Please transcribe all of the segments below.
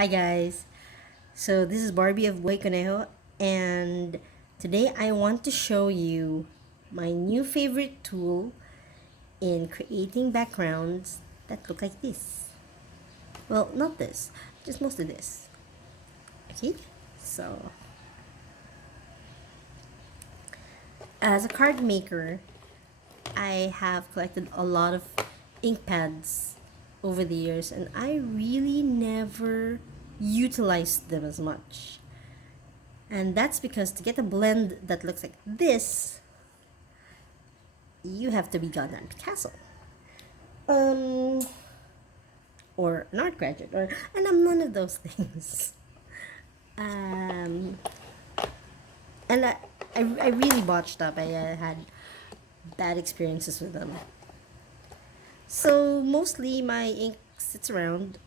Hi guys, so this is Barbie of Boy Conejo, and today I want to show you my new favorite tool in creating backgrounds that look like this. Well, not this, just mostly this. Okay, so as a card maker, I have collected a lot of ink pads over the years, and I really never utilized them as much. And that's because to get a blend that looks like this, you have to be gone at Picasso. Um, or an art graduate, or and I'm none of those things. Um, and I really botched up. I had bad experiences with them. So mostly my ink sits around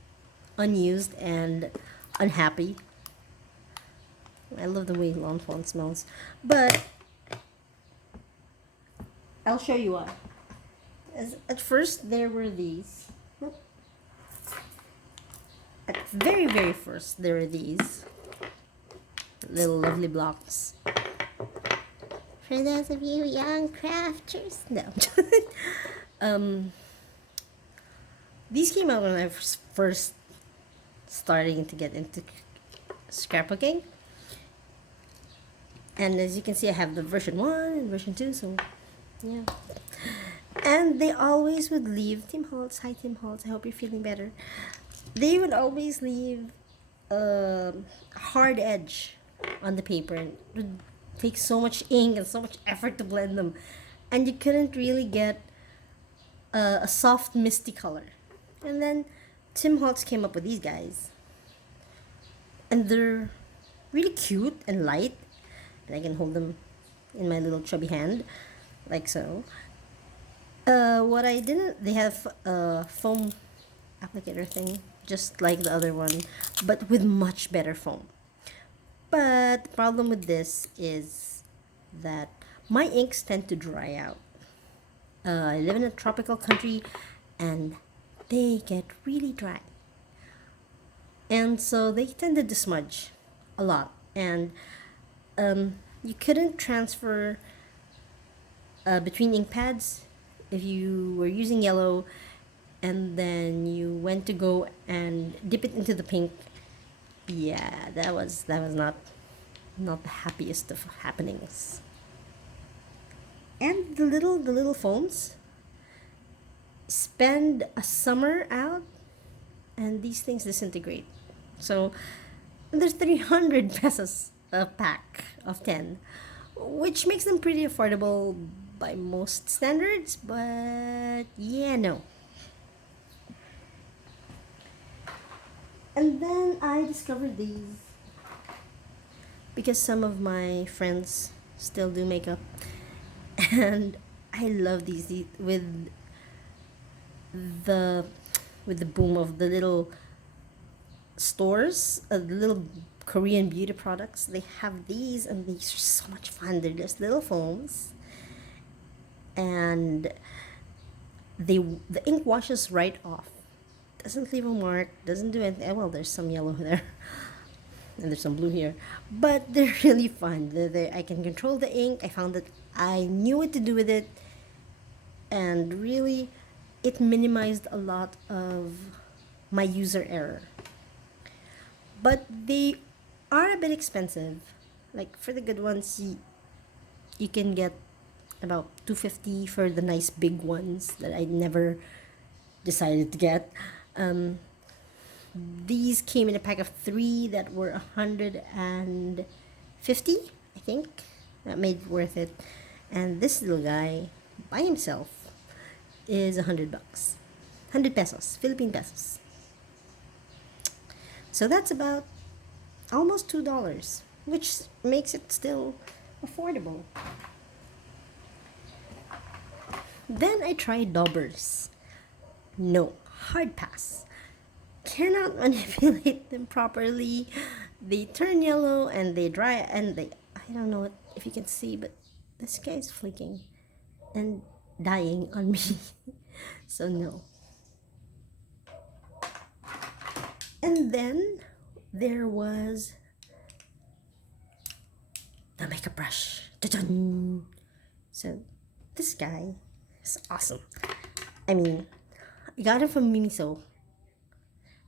unused and unhappy. I love the way lawn fawn smells, but I'll show you why. At first there were these. At very first there were these little lovely blocks. For those of you young crafters, no. um, these came out when I was first starting to get into scrapbooking. And as you can see, I have the version 1 and version 2, so yeah. And they always would leave, Tim Holtz, hi Tim Holtz, I hope you're feeling better. They would always leave a hard edge on the paper, and it would take so much ink and so much effort to blend them. And you couldn't really get a soft, misty color. And then Tim Holtz came up with these guys. And they're really cute and light. And I can hold them in my little chubby hand, like so. What I didn't, they have a foam applicator thing, just like the other one, but with much better foam. But the problem with this is that my inks tend to dry out. I live in a tropical country and they get really dry. And so they tended to smudge a lot. And you couldn't transfer between ink pads if you were using yellow and then you went to go and dip it into the pink. Yeah, that was not the happiest of happenings. And the little phones spend a summer out and these things disintegrate. So there's 300 pesos a pack of 10, which makes them pretty affordable by most standards, but yeah, no. And then I discovered these because some of my friends still do makeup, and I love these the with the boom of the little stores, the little Korean beauty products. They have these, and these are so much fun. They're just little foams, and the ink washes right off. Doesn't leave a mark. Doesn't do anything. Well, there's some yellow there, and there's some blue here, but they're really fun. I can control the ink. I found that I knew what to do with it, and really, it minimized a lot of my user error. But they are a bit expensive. Like for the good ones, you can get about 250 for the nice big ones that I never decided to get. Um, these came in a pack of 3 that were 150, I think. That made it worth it. And this little guy by himself is 100 bucks. 100 pesos, Philippine pesos. So that's about almost $2, which makes it still affordable. Then I tried daubers. No, hard pass. Cannot manipulate them properly. They turn yellow and they dry, and I don't know if you can see, but this guy is flicking and dying on me. So no. And then there was the makeup brush. Ta-dun! So this guy is awesome. I mean, I got it from Miniso.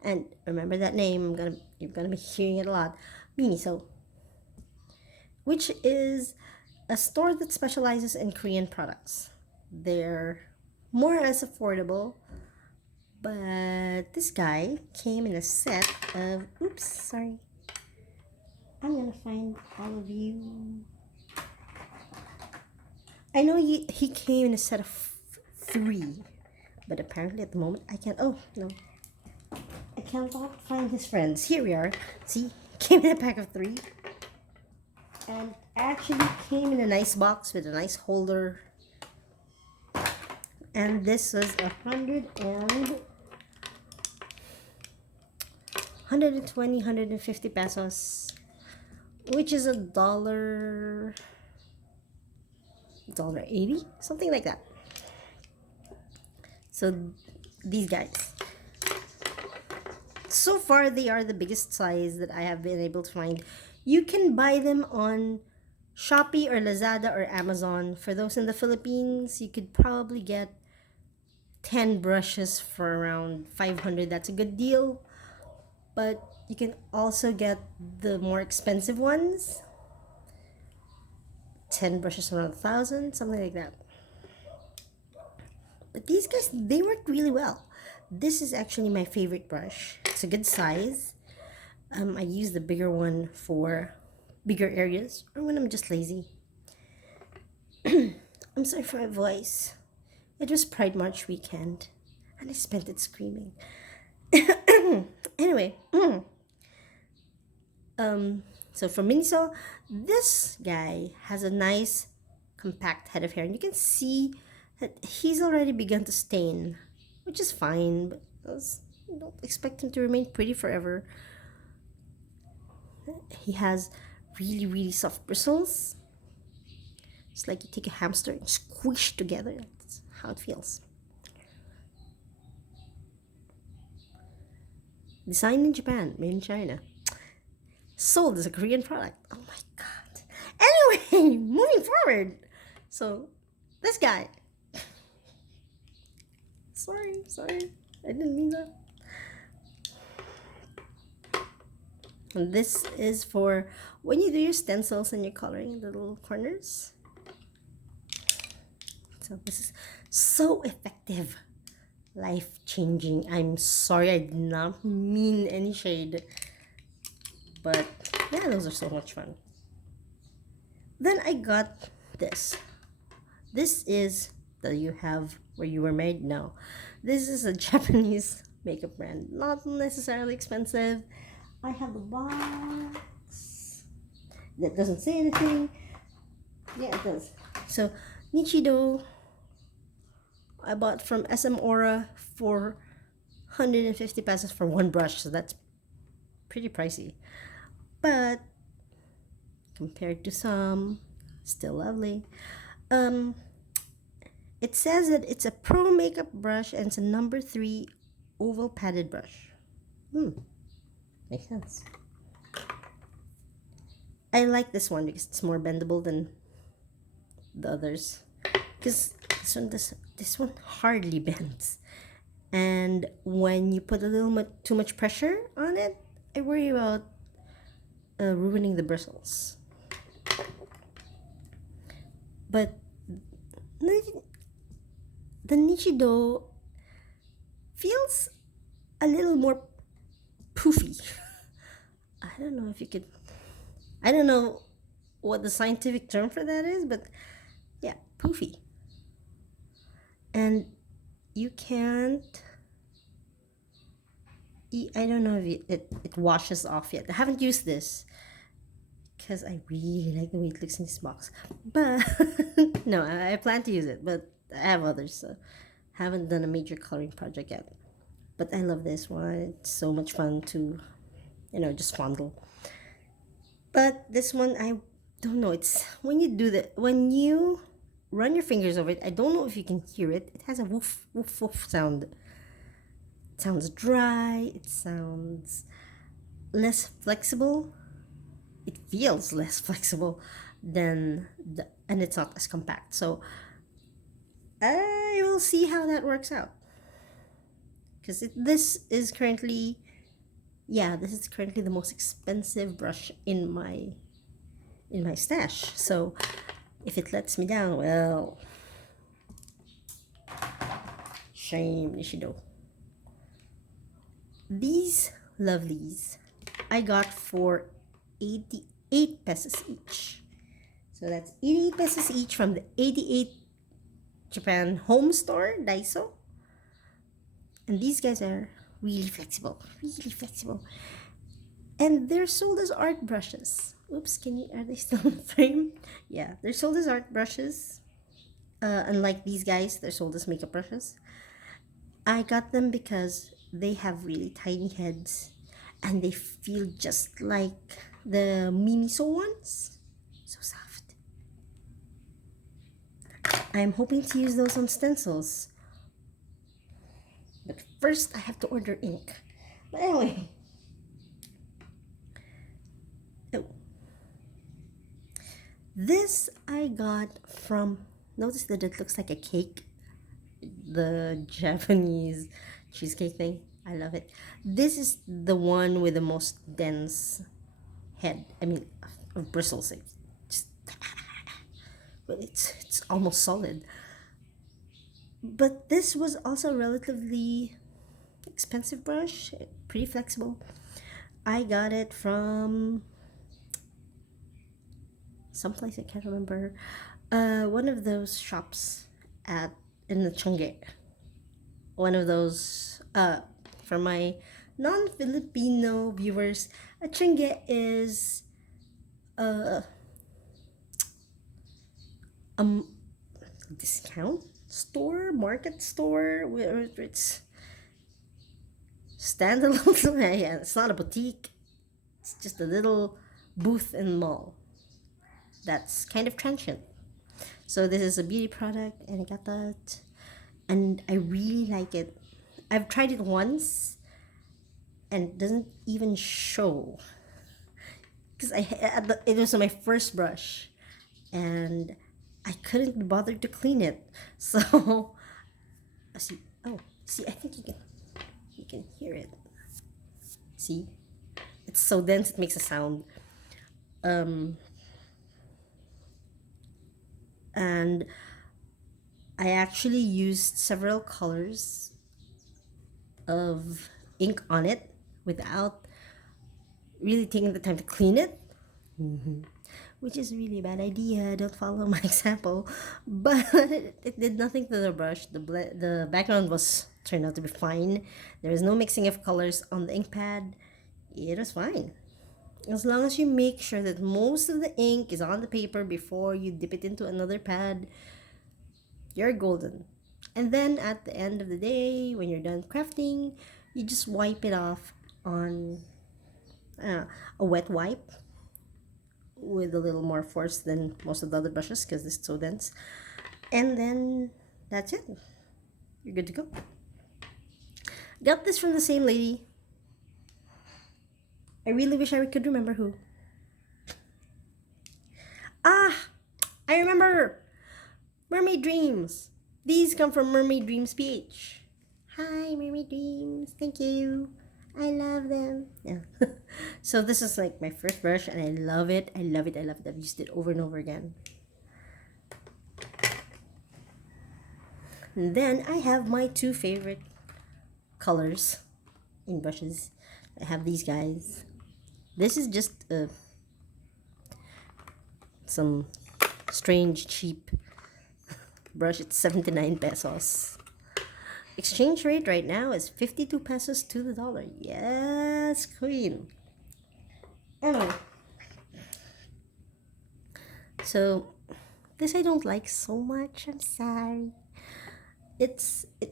And remember that name, you're gonna be hearing it a lot. Miniso, which is a store that specializes in Korean products. They're more or less affordable, but this guy came in a set of, oops, sorry. I'm gonna find all of you. I know he came in a set of three, but apparently at the moment I can't. Oh no, I can't find his friends. Here we are. See, came in a pack of three, and actually came in a nice box with a nice holder. And this was 120, 150 pesos, which is $1.80, something like that. So these guys, so far they are the biggest size that I have been able to find. You can buy them on Shopee or Lazada or Amazon. For those in the Philippines, you could probably get 10 brushes for around 500. That's a good deal. But you can also get the more expensive ones. 10 brushes around 1,000, something like that. But these guys, they work really well. This is actually my favorite brush. It's a good size. I use the bigger one for bigger areas or when I'm just lazy. I'm sorry for my voice. It was Pride March weekend and I spent it screaming. Anyway, so for Miniso, this guy has a nice compact head of hair, and you can see that he's already begun to stain, which is fine, but you don't expect him to remain pretty forever. He has really, really soft bristles. It's like you take a hamster and squish together. That's how it feels. Designed in Japan, made in China. Sold as a Korean product. Oh my god. Anyway, moving forward. So, this guy. Sorry. I didn't mean that. And this is for when you do your stencils and you're coloring in the little corners. So this is so effective. Life-changing. I'm sorry, I did not mean any shade. But yeah, those are so much fun. Then I got this. This is that you have where you were made? No. This is a Japanese makeup brand. Not necessarily expensive. I have the box. That doesn't say anything. Yeah, it does. So, Nichido, I bought from SM Aura for 150 pesos for one brush. So that's pretty pricey. But compared to some, still lovely. It says that it's a pro makeup brush and it's a number 3 oval padded brush. Makes sense. I like this one because it's more bendable than the others. Because this one hardly bends. And when you put a little too much pressure on it, I worry about ruining the bristles. But the Nichido feels a little more poofy. I don't know if you could. I don't know what the scientific term for that is, but yeah, poofy. And you can't. I don't know if it washes off yet. I haven't used this because I really like the way it looks in this box. But no, I plan to use it, but I have others, so haven't done a major coloring project yet. But I love this one. It's so much fun to, just fondle. But this one, I don't know. It's when you do that, when you run your fingers over it, I don't know if you can hear it. It has a woof, woof, woof sound. It sounds dry. It sounds less flexible. It feels less flexible than and it's not as compact. So I will see how that works out. Because this is currently, yeah, this is currently the most expensive brush in my stash. So if it lets me down, well, shame, Nishido. These lovelies I got for 88 pesos each. So that's 88 pesos each from the 88 Japan home store, Daiso. And these guys are really flexible, really flexible. And they're sold as art brushes. Oops, are they still in frame? Yeah, they're sold as art brushes. Unlike these guys, they're sold as makeup brushes. I got them because they have really tiny heads and they feel just like the Mimiso ones. So soft. I'm hoping to use those on stencils. But first, I have to order ink. But anyway. Oh. This I got from, notice that it looks like a cake. The Japanese cheesecake thing. I love it. This is the one with the most dense head. I mean, of bristles. But it's almost solid. But this was also a relatively expensive brush, pretty flexible. I got it from someplace I can't remember. One of those shops at in the Changge. One of those for my non-Filipino viewers, a Changge is uh, a discount store, market store, where it's standalone. Yeah, it's not a boutique. It's just a little booth in the mall. That's kind of transient. So this is a beauty product, and I got that, and I really like it. I've tried it once, and it doesn't even show because it was my first brush, and I couldn't be bothered to clean it. So see, oh, see, I think you can hear it. See, it's so dense it makes a sound. And I actually used several colors of ink on it without really taking the time to clean it, which is really a bad idea. Don't follow my example. But it did nothing to the brush. The background was turned out to be fine. There was no mixing of colors on the ink pad. It was fine. As long as you make sure that most of the ink is on the paper before you dip it into another pad, you're golden. And then at the end of the day, when you're done crafting, you just wipe it off on a wet wipe with a little more force than most of the other brushes because it's so dense. And then that's it. You're good to go. Got this from the same lady. I really wish I could remember who. Ah, I remember. Mermaid Dreams. These come from Mermaid Dreams PH. Hi, Mermaid Dreams. Thank you. I love them. Yeah. So this is like my first brush and I love it. I love it. I love it. I've used it over and over again. And then I have my two favorite colors in brushes. I have these guys. This is just some strange cheap brush. It's 79 pesos. Exchange rate right now is 52 pesos to the dollar. Yes, queen. Anyway, so this I don't like so much. I'm sorry. It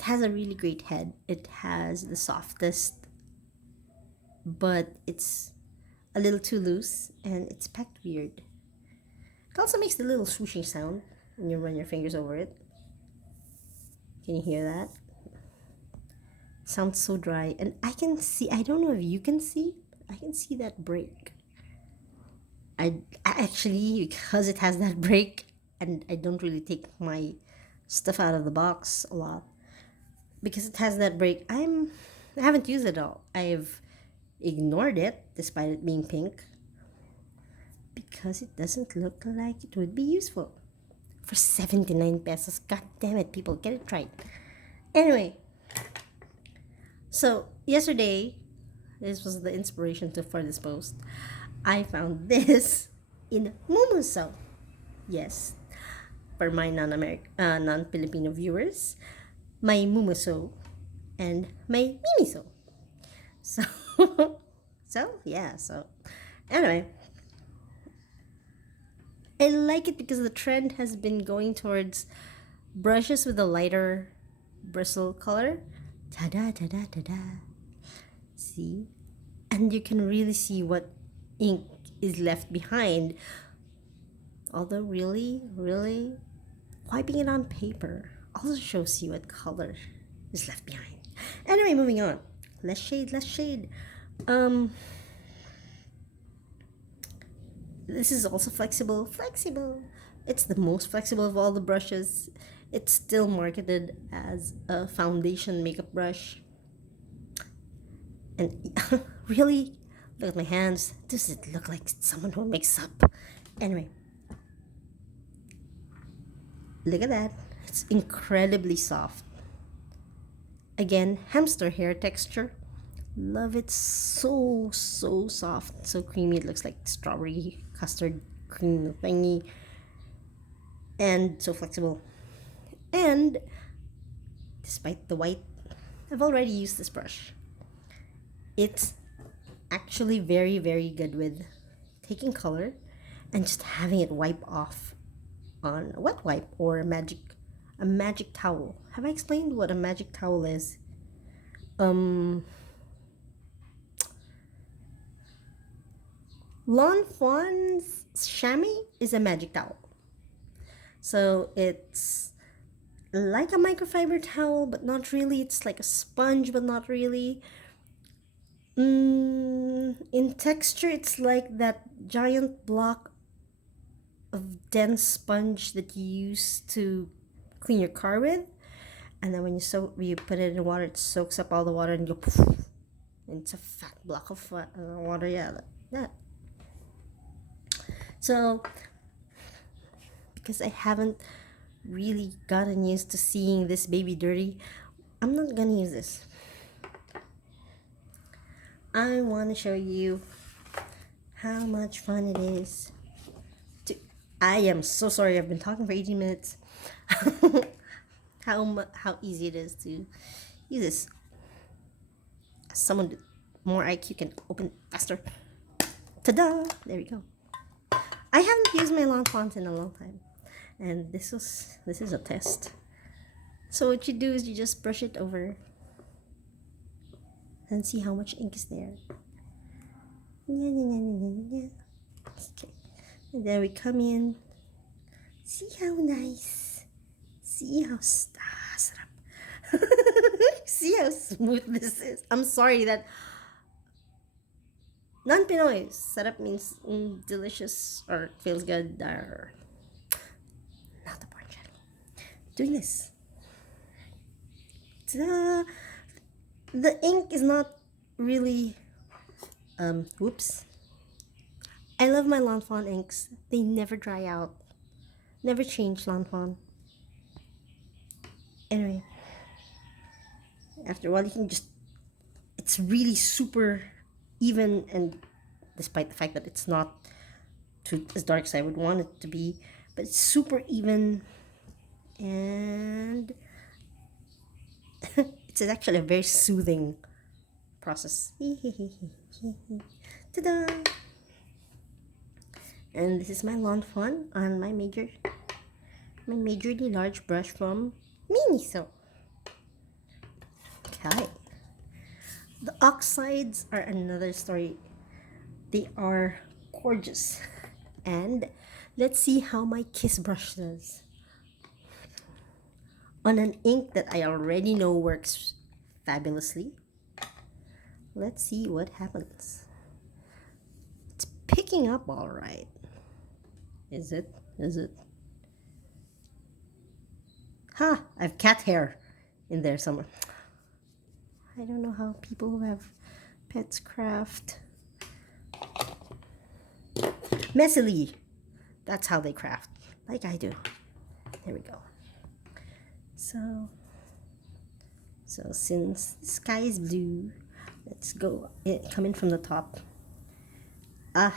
has a really great head. It has the softest, but it's a little too loose and it's packed weird. It also makes the little swooshing sound when you run your fingers over it. Can you hear that? It sounds so dry, and I can see. I don't know if you can see. I can see that break. I actually, because it has that break, and I don't really take my stuff out of the box a lot, because it has that break. I haven't used it all. I've ignored it despite it being pink because it doesn't look like it would be useful for 79 pesos. God damn it, people, get it right. Anyway, so yesterday, this was the inspiration for this post. I found this in Mumuso. Yes, for my non-Filipino viewers, my Mumuso and my Mimiso. So, so anyway, I like it because the trend has been going towards brushes with a lighter bristle color. Ta-da, ta-da, ta-da. See? And you can really see what ink is left behind. Although really, wiping it on paper also shows you what color is left behind. Anyway, moving on. Less shade, less shade. This is also flexible. Flexible. It's the most flexible of all the brushes. It's still marketed as a foundation makeup brush. And really, look at my hands. Does it look like someone who makes up? Anyway, look at that. It's incredibly soft. Again, hamster hair texture. Love it. So soft, so creamy. It looks like strawberry custard cream thingy, and so flexible. And despite the white, I've already used this brush. It's actually very good with taking color and just having it wipe off on a wet wipe or a magic towel. Have I explained what a magic towel is? Lawn Fawn's chamois is a magic towel. So it's like a microfiber towel, but not really. It's like a sponge, but not really. In texture, it's like that giant block of dense sponge that you use to clean your car with, and then when you put it in water, it soaks up all the water and you go poof, and it's a fat block of water. Yeah, that. So, because I haven't really gotten used to seeing this baby dirty, I'm not gonna use this. I want to show you how much fun it is to. I am so sorry. I've been talking for 18 minutes. How easy it is to use this. Someone with more IQ can open faster. Ta-da! There we go. I haven't used my long font in a long time, and this is a test. So what you do is you just brush it over and see how much ink is there. Okay. And then we come in. See how nice. See how sarap. See how smooth this is. I'm sorry that non-Pinoy sarap means delicious or feels good or not the porn channel. Doing this. Ta-da! The ink is not really whoops. I love my Lawn Fawn inks. They never dry out. Never change, Lawn Fawn. Anyway, after a while you can just, it's really super even, and despite the fact that it's not too as dark as I would want it to be, but it's super even, and it's actually a very soothing process. Ta-da! And this is my Lawn Fawn on my majorly large brush from Miniso. Okay. The oxides are another story. They are gorgeous. And let's see how my Kiss brush does. On an ink that I already know works fabulously. Let's see what happens. picking up all right. Is it? Is it? Ha! I have cat hair in there somewhere. I don't know how people who have pets craft. Messily. That's how they craft. Like I do. There we go. So since the sky is blue, let's go. Come in from the top. Ah.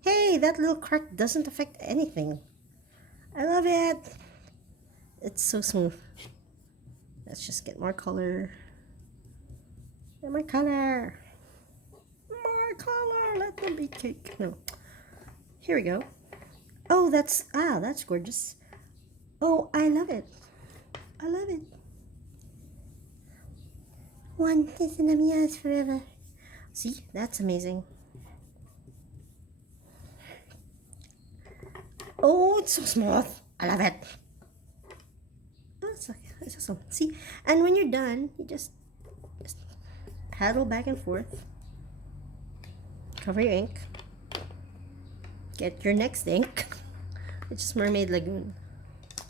Hey, that little crack doesn't affect anything. I love it. It's so smooth. Let's just get more color. And more color. More color. Let them be cake. No. Here we go. Oh, that's gorgeous. Oh, I love it. I love it. One kiss and I'm yours forever. See, that's amazing. Oh, it's so smooth. I love it. Oh, it's awesome. See, and when you're done, you just paddle back and forth. Cover your ink. Get your next ink, which is Mermaid Lagoon.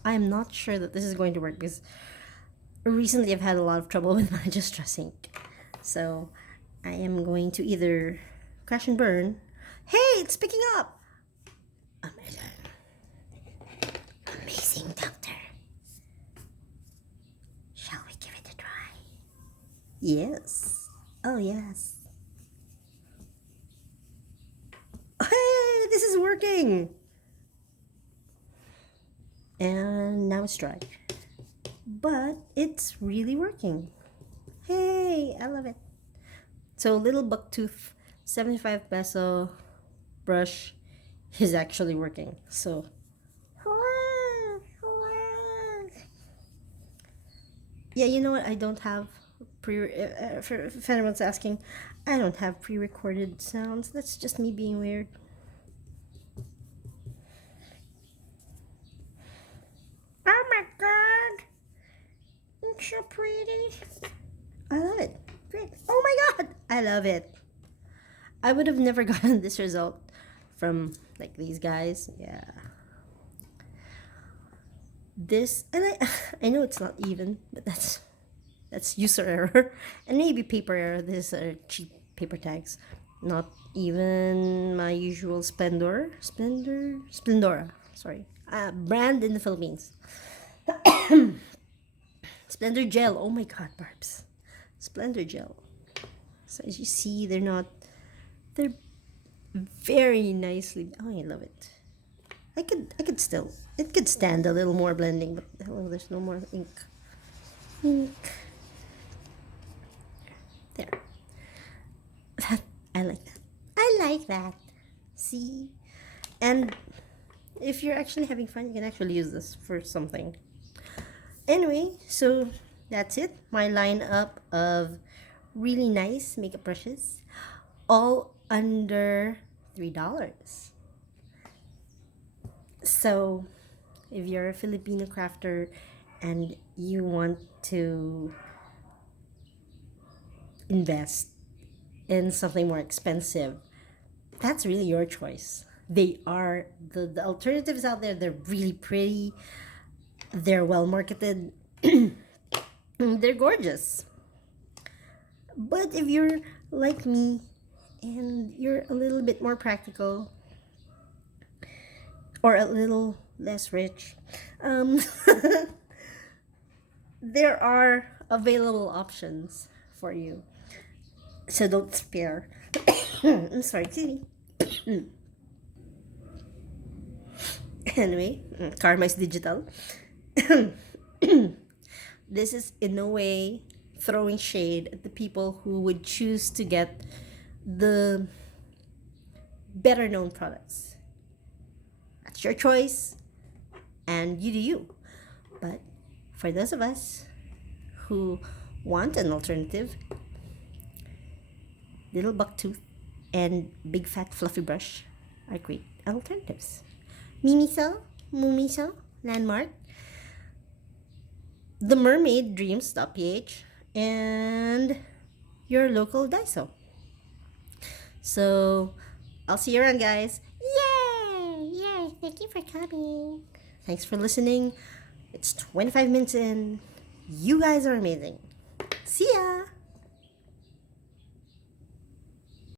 I am not sure that this is going to work because recently I've had a lot of trouble with my Just Trust ink. So I am going to either crash and burn. Hey, it's picking up! Amazing. Amazing, Doctor. Shall we give it a try? Yes. Oh, yes. Hey, this is working! And now it's dry. But it's really working. Hey, I love it. So little bucktooth 75 peso brush is actually working. So yeah, you know what? I don't have if anyone's asking, I don't have pre-recorded sounds. That's just me being weird. Oh my god! It's so pretty. I love it. Great. Oh my god! I love it. I would have never gotten this result from like these guys. Yeah. This, and I know it's not even, but that's user error and maybe paper error. These are cheap paper tags, not even my usual Splendora. Sorry, brand in the Philippines. Splendor gel. Oh my god, Barbs. Splendor gel. So as you see, they're very nicely. Oh, I love it. I could still. It could stand a little more blending, but hello, there's no more ink. There. I like that. I like that. See? And if you're actually having fun, you can actually use this for something. Anyway, so that's it. My lineup of really nice makeup brushes, all under $3. So if you're a Filipino crafter and you want to invest in something more expensive, that's really your choice. They are the alternatives out there. They're really pretty. They're well marketed. They're gorgeous. But if you're like me and you're a little bit more practical or a little less rich, there are available options for you. So don't spare. I'm sorry, excuse me. Anyway, karma is digital. This is in no way throwing shade at the people who would choose to get the better known products. That's your choice, and you do you. But for those of us who want an alternative, little bucktooth and big fat fluffy brush are great alternatives. Mimiso, Mumiso, Landmark, The Mermaid Dreams.ph, and your local Daiso. So I'll see you around, guys. Yay! Yay! Thank you for coming. Thanks for listening. It's 25 minutes in. You guys are amazing. See ya!